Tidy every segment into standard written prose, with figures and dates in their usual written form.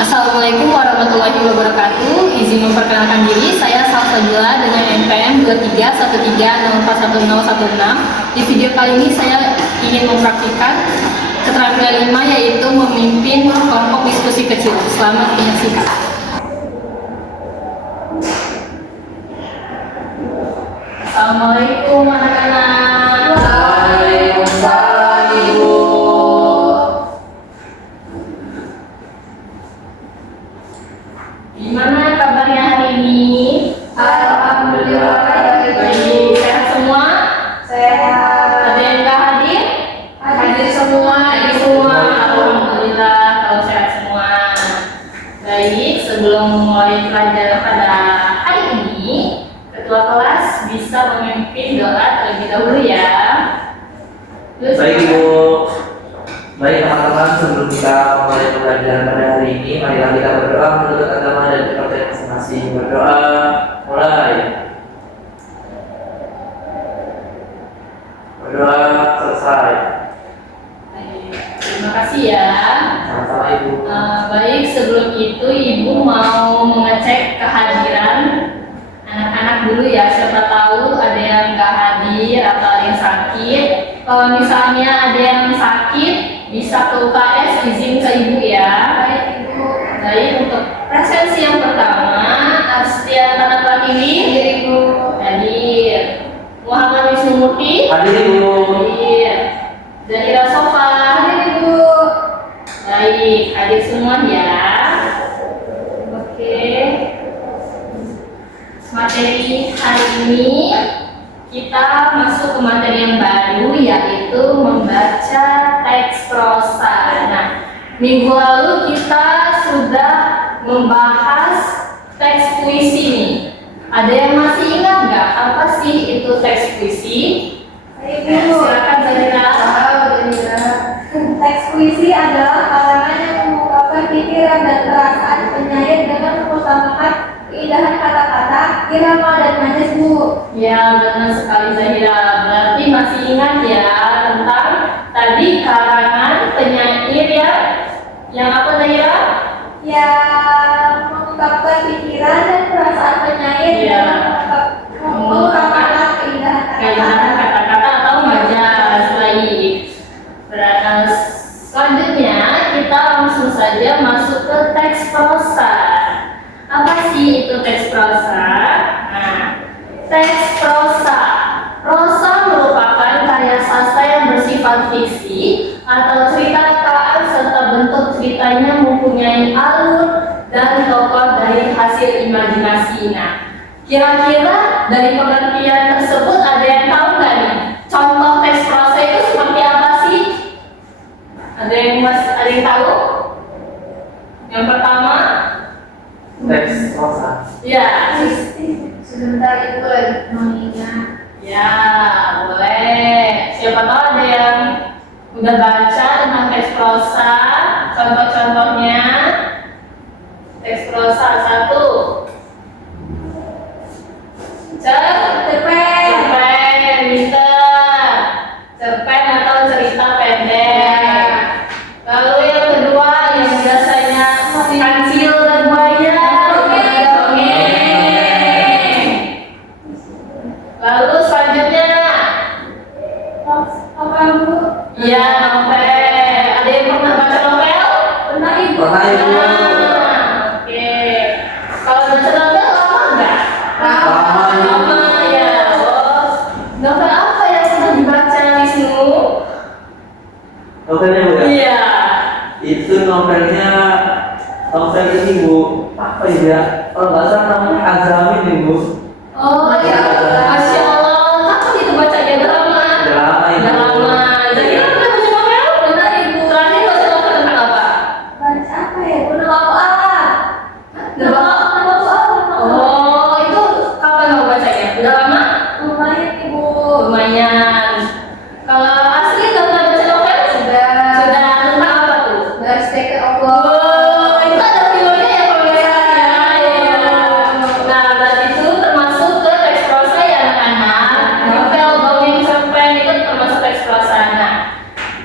Assalamualaikum warahmatullahi wabarakatuh. Izin memperkenalkan diri, saya Salsabila dengan NPM 2313041016. Di video kali ini saya ingin mempraktikkan keterampilan 5, yaitu memimpin kelompok diskusi kecil. Selamat menyaksikan. Assalamualaikum anak-anak. Waalaikumsalam Ibu. Gimana kabarnya hari ini? Alhamdulillah Baik, sehat semua? sehat. Ada yang nggak hadir? Hadir semua. Hadir semua. Alhamdulillah kalau sehat semua. Baik, sebelum mulai pelajaran pada hari ini, ketua kelas bisa memimpin doa terlebih dahulu ya. Baik Ibu. Baik teman-teman, sebelum kita mulai pelajaran pada hari ini, marilah kita berdoa menurut agama dan kepercayaan masing-masing. Berdoa, mulai. Berdoa selesai. Baik, terima kasih ya. Sama-sama Ibu. Baik, sebelum itu Ibu mau mengecek kehadiran anak-anak dulu ya. Siapa tahu ada yang nggak hadir atau ada yang sakit. Kalau misalnya ada yang sakit, bisa ke UKS, izin ke Ibu ya. Baik Ibu. Baik, untuk presensi yang pertama, Astia Tanah Pratiwi. Hadir Ibu. Hadir. Muhammad Wisnumurti. Hadir Ibu. Hadir. Zahira Sofa. Hadir Ibu. Baik, hadir semua ya. Oke. Materi hari ini kita masuk ke materi yang baru, yaitu membaca teks prosa. Nah, minggu lalu kita sudah membahas teks puisi nih. Ada yang masih ingat nggak apa sih itu teks puisi? Silakan Zahira. Teks puisi adalah karangan yang mengungkapkan pikiran dan perasaan penyair dengan mengutamakan keindahan kata-kata, irama dan majas, Bu. Ya, benar sekali Zahira. Berarti masih ingat ya tentang tadi karangan penyair ya? Yang apa Zahira? Yang mengungkapkan pikiran dan perasaan penyair Iya. dengan mengutamakan keindahan Kailangan kata-kata. kata-kata atau majas. Baik. Berarti selanjutnya kita langsung saja masuk ke teks prosa. Apa sih itu teks prosa? Nah, teks prosa. Prosa merupakan karya sastra yang bersifat fiksi atau cerita rekaan serta bentuk ceritanya mempunyai alur dan tokoh dari hasil imajinasi. Nah, kira-kira dari pengertian tersebut ada yang tahu nggak nih? Contoh teks prosa itu seperti apa sih? Ada yang tahu? Yang pertama, Teks prosa. ya. Sebentar Ibu lagi mengingat. Ya, boleh. Siapa tahu ada yang udah baca tentang teks prosa. Contoh-contohnya, teks prosa 1. Cerpen, Mister. Cerpen atau cerita pendek. Lalu yang kedua, yang biasanya kancil dan buaya. Dongeng. Lalu selanjutnya, Apa Bu? ya novel. Ada yang pernah baca novel? Pernah Ibu? Pernah Ibu. Nah, oke. Kalau baca novel lama nggak? Lama, Ibu. Lama ya. Oh, novel apa yang pernah dibaca Wisnu? Novelnya Bu ya? Iya. Itu novel ini Bu, apa ya? Kalau nggak salah namanya Azamin nih Bu. Oh ya, Masya Allah. Kapan itu bacanya? Udah lama. Udah lama Ibu. Udah lama. Jadi kan udah baca novel? Pernah Ibu. Terakhir baca novel tentang apa? Baca apa ya? Pernah waktu Allah. Oh, itu kapan kamu bacanya? Udah lama? Lumayan Ibu. Lumayan. Kalau asli nggak pernah baca novel? Sudah. Sudah. Tentang apa tuh? Sudah Respect Allah. Oh, itu ada filmnya ya kalau nggak salah ya. Iya. Nah, berarti itu termasuk ke teks prosa ya anak-anak. Novel, dongeng, cerpen itu termasuk teks prosa. Nah,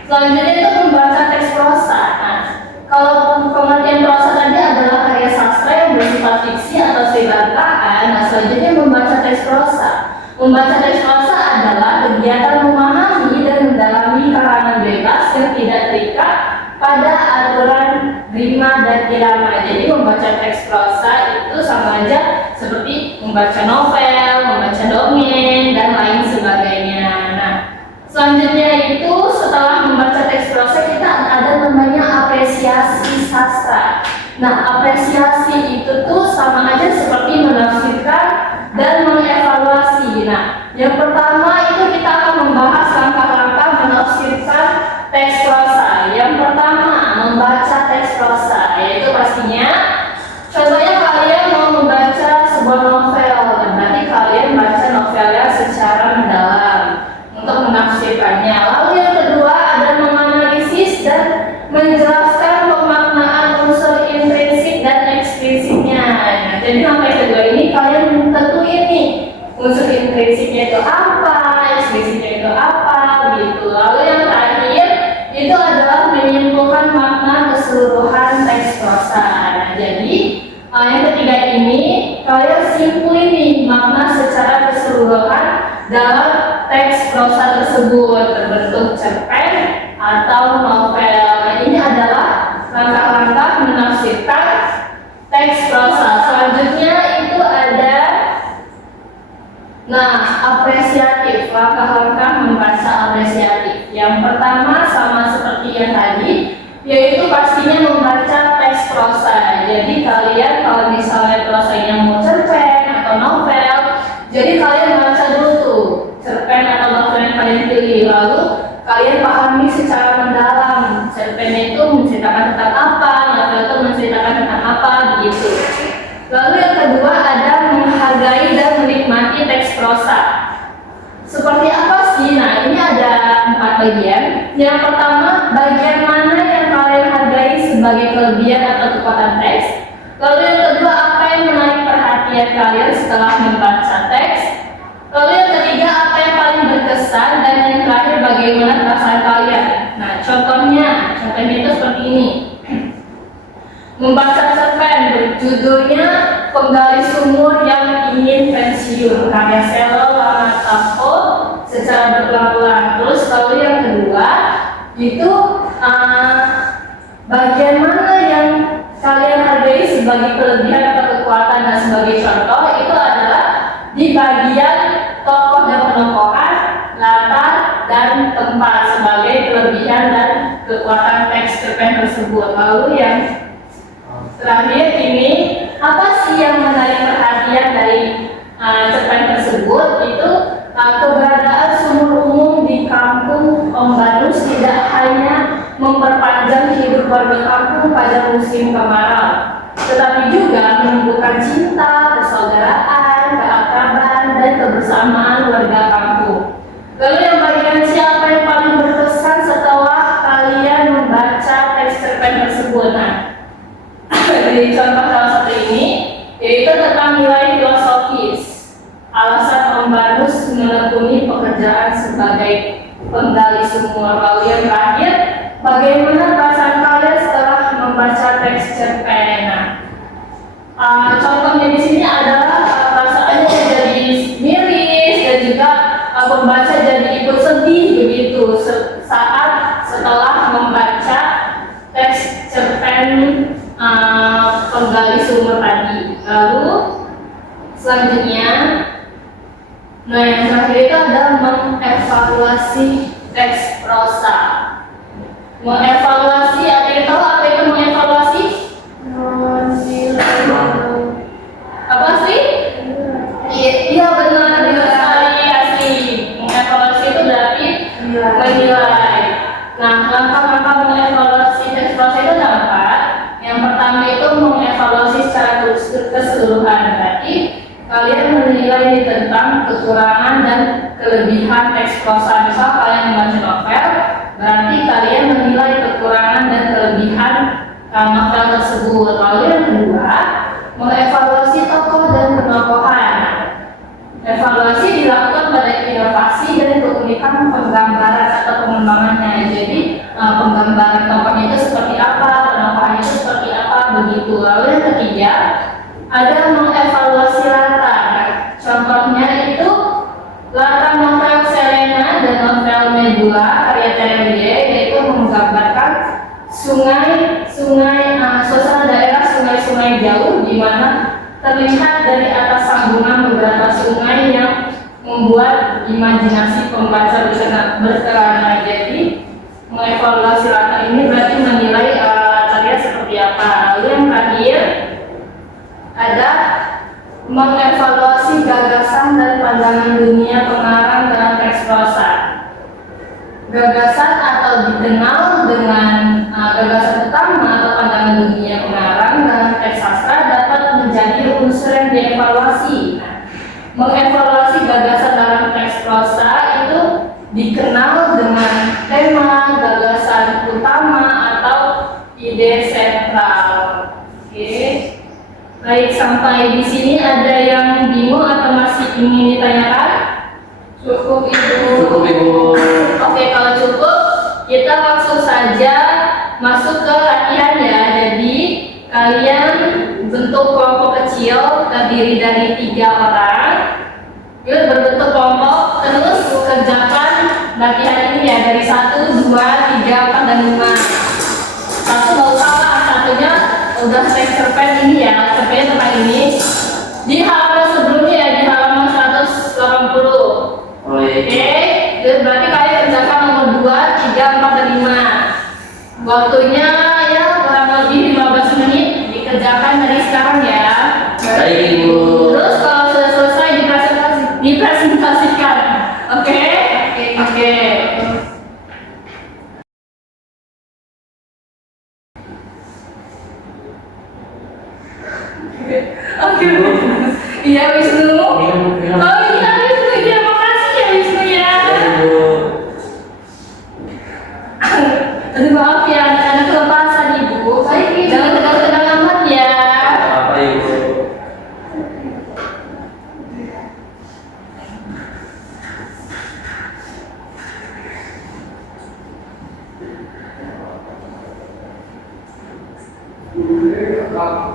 selanjutnya itu membaca teks prosa. Nah, kalau pengertian prosa tadi Membaca teks prosa adalah kegiatan memahami dan mendalami karangan bebas yang tidak terikat pada aturan rima dan irama. Jadi membaca teks prosa itu sama aja seperti membaca novel, membaca dongeng, dan lain sebagainya. Nah, selanjutnya itu setelah membaca teks prosa kita ada namanya apresiasi sastra. Nah, apresiasi itu tuh sama aja seperti menafsirkan dan mengevaluasi. Nah, yang pertama itu kita akan membahas langkah-langkah menafsirkan teks prosa. Yang pertama, membaca teks prosa, yaitu pastinya contohnya kalian mau membaca sebuah novel, dan berarti kalian baca novelnya secara mendalam untuk menafsirkannya. Lalu yang kedua ada menganalisis dan menjelaskan pemaknaan unsur intrinsik dan eksplisitnya. Nah, jadi langkah yang kedua ini kalian tentuin nih unsur intrinsiknya itu apa, eksplisitnya itu apa, gitu. Lalu yang terakhir itu adalah menyimpulkan makna keseluruhan teks prosa. Nah, jadi yang ketiga ini kalian simpulin nih makna secara keseluruhan dalam teks prosa tersebut berbentuk cerpen atau novel. Nah, ini adalah langkah-langkah menafsirkan teks prosa. Selanjutnya itu ada apresiatif, langkah-langkah membaca apresiatif. Yang pertama sama seperti yang tadi, yaitu pastinya membaca teks prosa. Jadi kalian kalau misalnya prosanya mau cerpen atau novel, jadi kalian baca dulu tuh cerpen atau novel yang kalian pilih, lalu kalian pahami secara mendalam cerpen itu menceritakan tentang apa, novel itu menceritakan tentang apa, begitu. Lalu yang kedua ada menghargai dan menikmati teks prosa. Seperti apa sih? Nah, ini ada 4 bagian. Yang pertama, bagian mana yang kalian hargai sebagai kelebihan atau kekuatan teks. Lalu yang kedua, apa yang menarik perhatian kalian setelah membaca teks. Lalu yang ketiga, apa yang paling berkesan, dan yang terakhir, bagaimana perasaan kalian. Nah, contohnya itu seperti ini. Membaca cerpen berjudulnya Penggali Sumur yang Ingin Pensiun, karya Selo Lamatapo, secara berulang-ulang. Terus lalu yang kedua itu bagian mana yang kalian hargai sebagai kelebihan atau kekuatan. Nah, sebagai contoh itu adalah di bagian tokoh dan penokohan, latar, dan tempat sebagai kelebihan dan kekuatan teks cerpen tersebut. Lalu yang terakhir ini, apa sih yang menarik perhatian dari cerpen tersebut? Itu keberadaan sumur umum di kampung Ombanus tidak hanya memperpanjang hidup warga kampung pada musim kemarau, tetapi juga menumbuhkan cinta, persaudaraan, keakraban, dan kebersamaan warga kampung. Lalu yang bagian siapa yang paling berkesan setelah kalian membaca teks cerpen tersebut? Nah, di contoh salah satu ini yaitu tentang nilai filosofis, alasan Ombanus menekuni pekerjaan sebagai penggali sumur. Lalu yang terakhir, bagaimana perasaan kalian setelah membaca teks cerpen. Nah, contohnya di sini adalah perasaannya jadi miris dan juga pembaca jadi ikut sedih begitu saat setelah membaca teks cerpen penggali sumur tadi. Lalu selanjutnya, yang terakhir itu ada mengevaluasi teks prosa. Mengevaluasi, ada yang tahu apa itu mengevaluasi? Apa sih? Iya benar, nilai asli. Mengevaluasi itu berarti menilai. Nah, langkah-langkah mengevaluasi teks prosa itu ada 4. Yang pertama itu mengevaluasi secara keseluruhan. Berarti kalian menilai tentang kekurangan dan kelebihan teks prosa. Misal kalian membaca novel, berarti kalian menilai kekurangan dan kelebihan novel tersebut. Lalu yang kedua, mengevaluasi tokoh dan penokohan. Evaluasi dilakukan pada inovasi dan keunikan penggambaran atau pengembangannya. Jadi penggambaran tokohnya itu seperti apa, penokohannya itu seperti apa, begitu. Lalu yang ketiga, ada mengevaluasi latar. Contohnya itu terlihat dari atas sambungan beberapa sungai yang membuat imajinasi pembaca berkelana. Jadi mengevaluasi latar ini berarti menilai latarnya seperti apa. Lalu yang terakhir ada mengevaluasi gagasan dan pandangan dunia pengarang dalam teks prosa. Gagasan atau dikenal dengan gagasan utama atau pandangan dunia pengarang dalam teks sastra dapat menjadi unsur yang dievaluasi. Mengevaluasi gagasan dalam teks prosa itu dikenal dengan tema, gagasan utama, atau ide sentral. Oke. Baik, sampai di sini ada yang bingung atau masih ingin ditanyakan? Cukup Ibu. Cukup Ibu. Oke, kalau cukup kita langsung saja masuk ke latihan ya. Jadi kalian bentuk kelompok kecil terdiri dari 3 orang. Yuk berbentuk kelompok, terus kerjakan latihan ini ya dari 1, 2, 3, 4, dan 5. Satu nggak usah lah, satunya udah saya cerpen ini ya, cerpennya tempat ini di halaman sebelumnya ya, di halaman 180. Oke, berarti kalian kerjakan nomor 2, 3, 4, dan 5. Waktunya ya kurang lebih 15 menit, dikerjakan dari sekarang ya. Baik Ibu. Terus kalau sudah selesai dipresentasikan. Oke? Oke. Oke. Iya Wisnu. Minum. Oh iya Wisnu, iya makasih ya Wisnu ya. Ibu. Aduh maaf ya, ada kelepasan Ibu. Jangan tegang-tegang amat ya. Apa Ibu?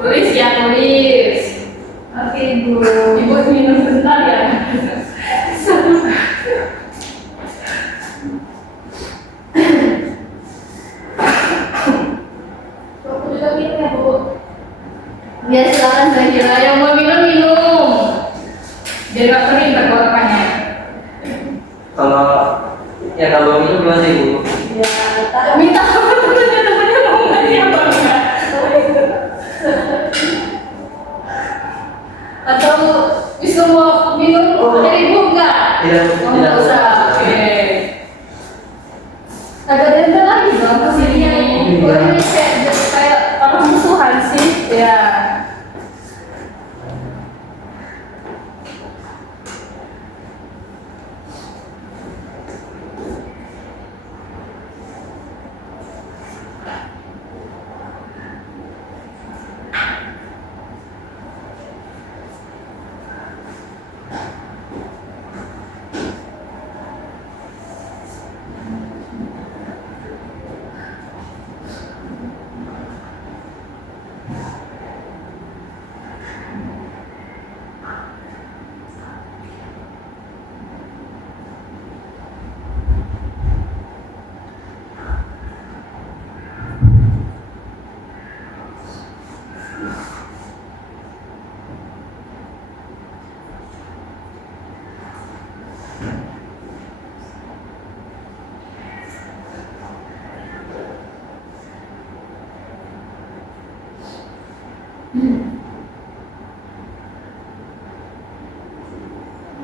Tulis ya, tulis. Oke Ibu. Ibu minum bentar ya. Aku juga minum ya Bu. Ya silakan Zahira, yang mau minum minum. Biar nggak kering tenggorokannya. Kalau minum gimana Ibu? Ya, minta sama temennya mau ngasih apa enggak? Atau bisa mau minum dari Ibu enggak? Nggak usah. Oke. Agak dendam lagi dong kesini. Ini kayak orang musuhan sih. Ya.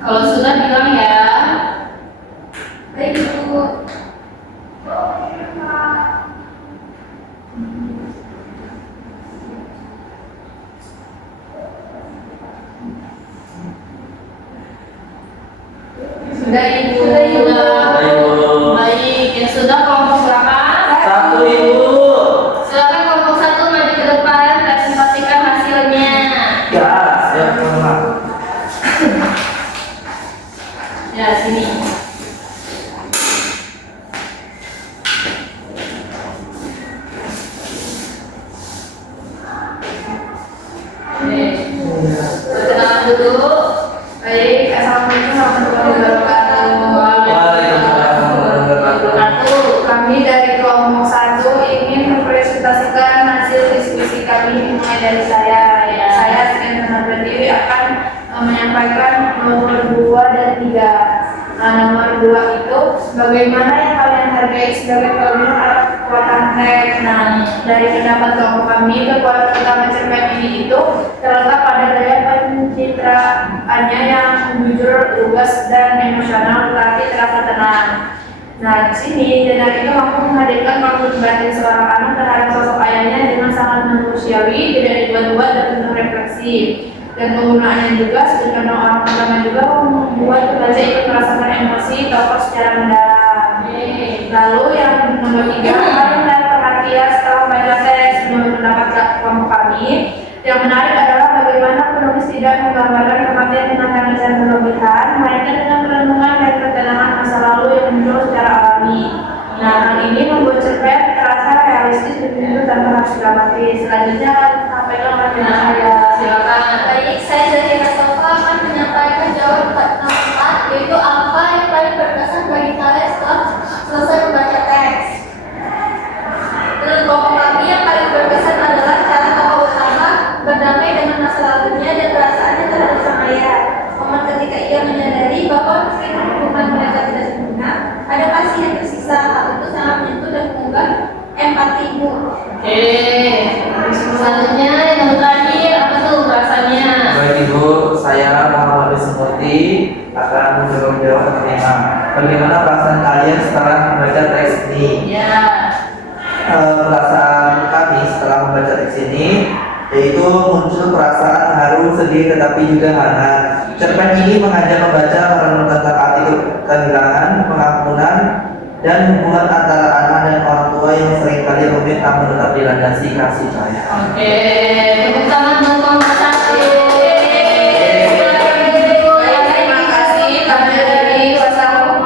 Kalau sudah bilang ya. Baik Ibu. Sudah Ibu. Baik, yang sudah kelompok berapa? 1 Ibu. Silakan kelompok 1 maju ke depan, presentasikan hasilnya. Ya, Pak. Ya, sini. Oke. Perkenalan dulu. Baik, assalamualaikum warahmatullahi wabarakatuh. Waalaikumsalam warahmatullahi wabarakatuh. Kami dari kelompok 1 ingin mempresentasikan hasil diskusi kami dimulai dari saya. Ya. Saya Siti Nurhadi diri akan menyampaikan nomor 2 dan 3. Nah, nomor 2 itu bagaimana yang kalian hargai sebagai kelebihan atau kekuatan teks. Nah, dari pendapat kelompok kami, kekuatan utama cerpen ini itu terletak pada daya pencitraannya yang jujur, lugas, dan emosional, tetapi terasa tenang. Nah, di sini Jenar itu mampu menghadirkan konflik batin seorang anak terhadap sosok ayahnya dengan sangat manusiawi, tidak dibuat-buat dan penuh refleksi. Dan penggunaannya juga sebagai orang pertama juga membuat pembaca ikut merasakan emosi tokoh secara mendalam. Lalu yang nomor 3, paling menarik perhatian setelah membaca teks. Menurut pendapat kelompok kami, yang menarik adalah bagaimana penulis tidak menggambarkan kematian dengan tangisan berlebihan, melainkan dengan perenungan dan ketenangan masa lalu yang muncul secara alami. Nah, hal ini membuat cerpen terasa realistis dan tentu tanpa harus dramatis. Selanjutnya sampaikan oleh saya. Silakan. Baik, saya dari Rasofa akan menyampaikan jawaban nomor 4, yaitu apa yang paling berkesan bagi kalian setelah selesai membaca teks. Menurut kelompok kami, yang paling berkesan adalah cara tokoh utama berdamai dengan masa lalunya dan perasaannya terhadap sang ayah. Momen ketika ia menyadari bahwa meskipun hubungan mereka tidak sempurna, ada kasih yang tersisa. Hal itu sangat menyentuh dan mengubah empatimu. Oke, selanjutnya yang terakhir apa tuh rasanya? Baik Ibu, saya Muhammad Bismurti akan menjawab pertanyaan. Bagaimana perasaan kalian setelah membaca teks ini? Ya. Perasaan kami setelah membaca teks ini yaitu muncul perasaan haru, sedih, tetapi juga hangat. Cerpen ini mengajak membaca merenung tentang arti kehilangan, pengampunan, dan hubungan antara anak dan orang tua yang seringkali rumit namun tetap dilandasi kasih sayang. Oke, tepuk tangan buat kelompok 1. Terima kasih. Wassalamualaikum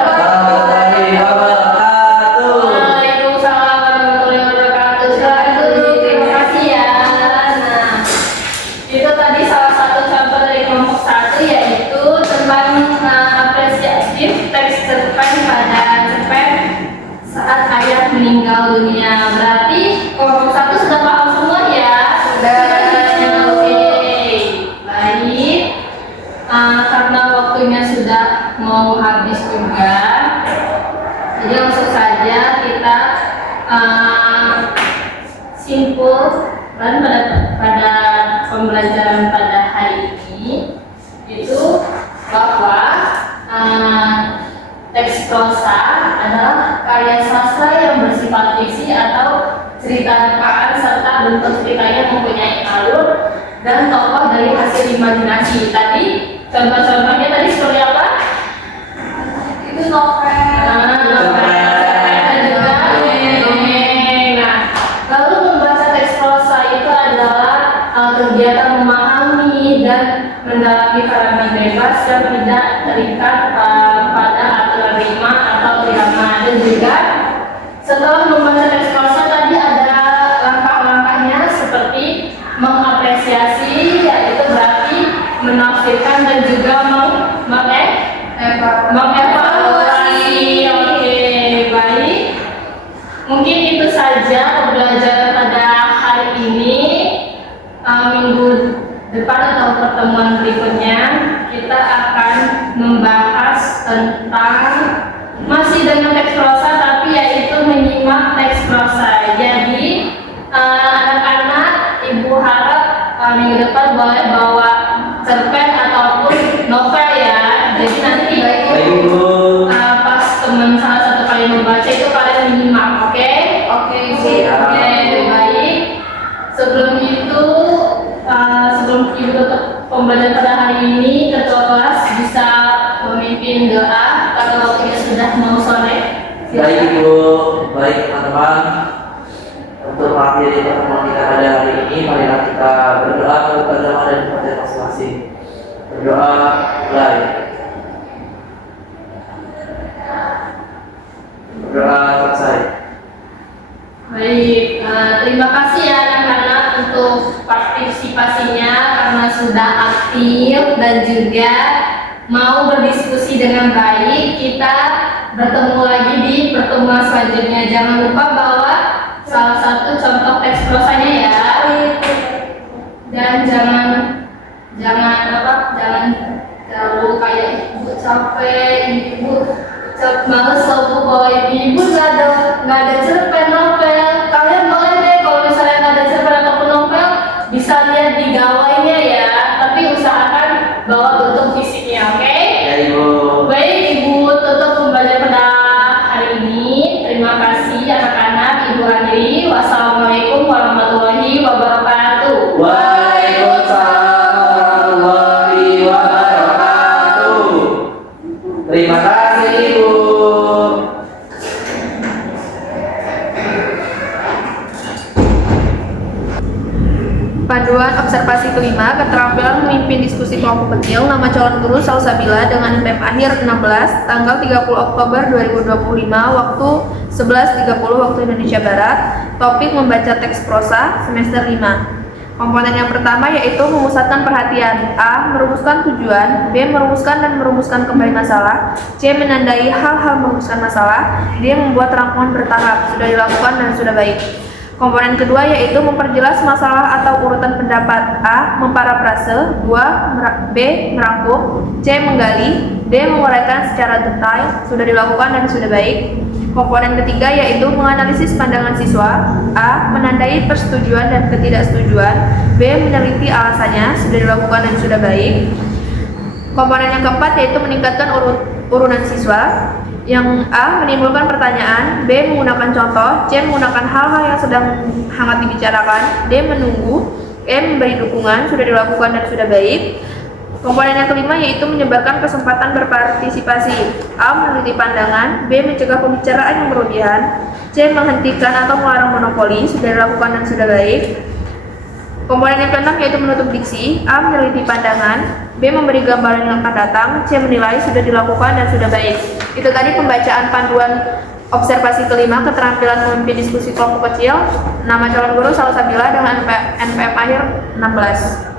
Warahmatullahi wabarakatuh. Waalaikumsalam warahmatullahi wabarakatuh. Silakan duduk. Terima kasih ya. Nah, itu tadi salah satu contoh dari kelompok 1 yaitu tentang apresiatif teks cerpen pada cerpen saat ayah meninggal dunia. Berarti kelompok 1 sudah paham semua ya? Sudah. Oke, baik. Karena waktunya sudah mau habis juga, jadi langsung saja kita simpulkan pada pembelajaran pada hari ini itu bahwa teks prosa adalah karya sastra yang bersifat fiksi atau cerita rekaan serta bentuk ceritanya mempunyai alur dan tokoh dari hasil imajinasi. Tadi contoh-contohnya tadi seperti apa? Itu novel. Dan juga dongeng. Nah, lalu membaca teks prosa itu adalah kegiatan memahami dan mendalami karangan bebas yang tidak terikat pada aturan rima atau irama. Dan juga setelah membaca teks prosa tadi ada langkah-langkahnya seperti mengapresiasi, yaitu berarti menafsirkan dan juga mengevaluasi. Oke, baik. Mungkin itu saja pembelajaran pada hari ini. Minggu depan atau pertemuan berikutnya kita akan membahas tentang masih dengan teks prosa tapi yaitu menyimak teks prosa. Jadi anak-anak, ibu harap minggu depan boleh bawa cerpen ataupun novel ya. Jadi nanti Baik Ibu. pas teman salah satu kalian membaca itu kalian menyimak. Oke? Oke, siap. Oke, baik. Sebelum itu, sebelum ibu tutup pembelajaran pada hari ini, ketua kelas bisa memimpin doa karena waktunya sudah mau sore. Baik Ibu, baik teman-teman. Untuk mengakhiri pertemuan kita pada hari ini, marilah kita berdoa kepada Allah dan kepada masing-masing. Berdoa mulai. Berdoa selesai. Baik, terima kasih ya anak-anak untuk partisipasinya karena sudah aktif dan juga mau berdiskusi dengan baik. Kita bertemu lagi di pertemuan selanjutnya. Jangan lupa bawa salah satu contoh teks prosanya ya. Dan jangan capek, ibu males loh bawa ibu nggak ada cerpen novel. Kalian boleh deh kalau misalnya nggak ada cerpen ataupun novel bisa lihat di gawainya ya, tapi usahakan bawa bentuk fisiknya, oke? Ya Ibu. Baik, Ibu tutup pembelajaran pada hari ini. Terima kasih anak-anak, Ibu akhiri. Wassalamualaikum warahmatullahi wabarakatuh. Waalaikumsalam warahmatullahi wabarakatuh. Terima kasih Ibu. Panduan observasi kelima, keterampilan memimpin diskusi kelompok kecil. Nama calon guru Salsabila dengan NPM akhir 16, tanggal 30 Oktober 2025, waktu 11.30 waktu Indonesia Barat. Topik membaca teks prosa, semester 5. Komponen yang pertama yaitu memusatkan perhatian. A. Merumuskan tujuan. B. Merumuskan dan merumuskan kembali masalah. C. Menandai hal-hal merumuskan masalah. D. Membuat rangkuman bertahap. Sudah dilakukan dan sudah baik. Komponen kedua yaitu memperjelas masalah atau urutan pendapat. A. Memparafrase. 2. B. Merangkum. C. Menggali. D. Menguraikan secara detail. Sudah dilakukan dan sudah baik. Komponen ketiga yaitu menganalisis pandangan siswa. A. Menandai persetujuan dan ketidaksetujuan. B. Meneliti alasannya. Sudah dilakukan dan sudah baik. Komponen yang keempat yaitu meningkatkan urunan siswa. Yang A. Menimbulkan pertanyaan. B. Menggunakan contoh. C. Menggunakan hal-hal yang sedang hangat dibicarakan. D. Menunggu. E. Memberi dukungan. Sudah dilakukan dan sudah baik. Komponen yang kelima yaitu menyebarkan kesempatan berpartisipasi. A. Meneliti pandangan. B. Mencegah pembicaraan yang berlebihan. C. Menghentikan atau melarang monopoli. Sudah dilakukan dan sudah baik. Komponen yang keenam yaitu menutup diksi. A. Meneliti pandangan. B. Memberi gambaran yang akan datang. C. Menilai. Sudah dilakukan dan sudah baik. Itu tadi pembacaan panduan observasi kelima, keterampilan memimpin diskusi kelompok kecil. Nama calon guru Salsabila dengan NPM akhir 16.